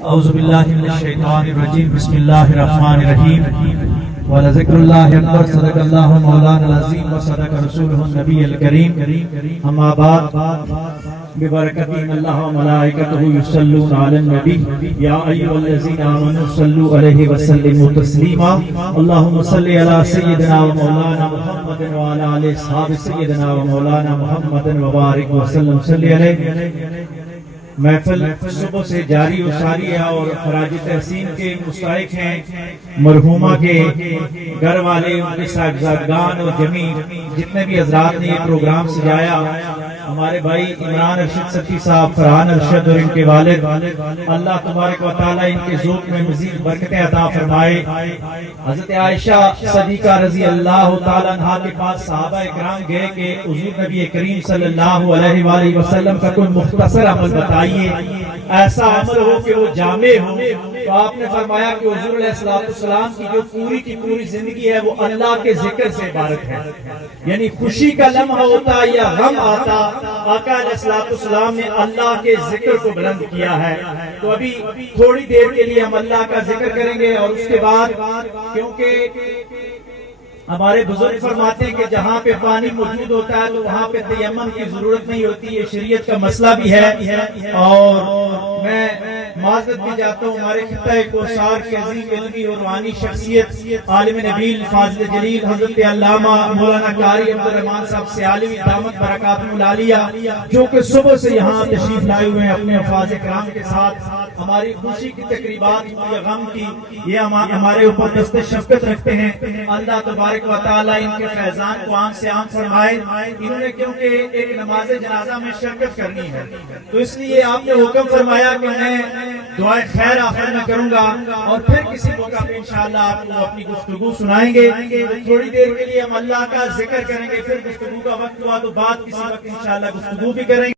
اعوذ باللہ من الشیطان الرجیم بسم اللہ الرحمن الرحیم ولذکر اللہ اکبر صدق اللہ مولانا العظیم وصدق رسولہ النبی الکریم اما بعد ببرکت ان اللہ وملائکتہ یصلون علی النبی یا ایھا الذین آمنوا صلوا علیہ وسلموا تسلیما اللہم صل علی سیدنا و مولانا محمد وعلی آل اصحاب سیدنا و مولانا محمد وبارک وسلم صلی علیہ۔ محفل صبح سے جاری و ساری ہے اور خراج تحسین کے مستحق ہیں مرحومہ کے گھر والے، ان کے صاحبزادگان اور جمیع جتنے بھی حضرات نے یہ پروگرام سجایا، ہمارے بھائی عمران ارشد صفی صاحب، فرحان ارشد اور ان کے والد، اللہ تبارک و تعالی ان کے ذوق میں مزید برکتیں عطا فرمائے۔ حضرت عائشہ صدیقہ رضی اللہ تعالیٰ عنہ کے پاس صحابہ اکرام گئے کہ حضور نبی کریم صلی اللہ علیہ وآلہ وسلم کا کوئی مختصر عمل بتائیے، ایسا عمل ہو کہ وہ جامع ہو۔ تو آپ نے فرمایا کہ حضور علیہ السلام کی جو پوری کی پوری زندگی ہے وہ اللہ کے ذکر سے عبارت ہے، یعنی خوشی کا لمحہ ہوتا یا غم آتا، آقا علیہ السلام نے اللہ کے ذکر کو بلند کیا ہے۔ تو ابھی تھوڑی دیر کے لیے ہم اللہ کا ذکر کریں گے اور اس کے بعد، کیونکہ ہمارے بزرگ فرماتے ہیں کہ جہاں پہ پانی موجود ہوتا ہے تو وہاں پہ تیمم کی ضرورت نہیں ہوتی، یہ شریعت کا مسئلہ بھی ہے۔ اور میں معذرت بھی جاتا ہوں ہمارے خطہ کوثر کے عظیم علمی اور روحانی شخصیت عالم نبیل فاضل جلیل حضرت علامہ مولانا قاری عبدالرحمن صاحب سیالوی دامت برکاتہ العالیہ، جو کہ صبح سے یہاں تشریف لائے ہوئے ہیں اپنے افاظ کرام کے ساتھ۔ ہماری خوشی کی تقریبات یا غم کی یہ ہمارے اوپر دست شفقت رکھتے ہیں۔ اللہ تبارک و تعالیٰ ان کے فیضان کو عام سے عام فرمائے۔ انہوں نے کیونکہ ایک نماز جنازہ میں شرکت کرنی ہے تو اس لیے آپ نے حکم فرمایا کہ میں دعائے خیر آخر میں کروں گا اور پھر کسی موقع پہ انشاءاللہ آپ کو اپنی گفتگو سنائیں گے۔ تھوڑی دیر کے لیے ہم اللہ کا ذکر کریں گے، پھر گفتگو کا وقت ہوا تو بعد کسی وقت انشاءاللہ گفتگو بھی کریں گے۔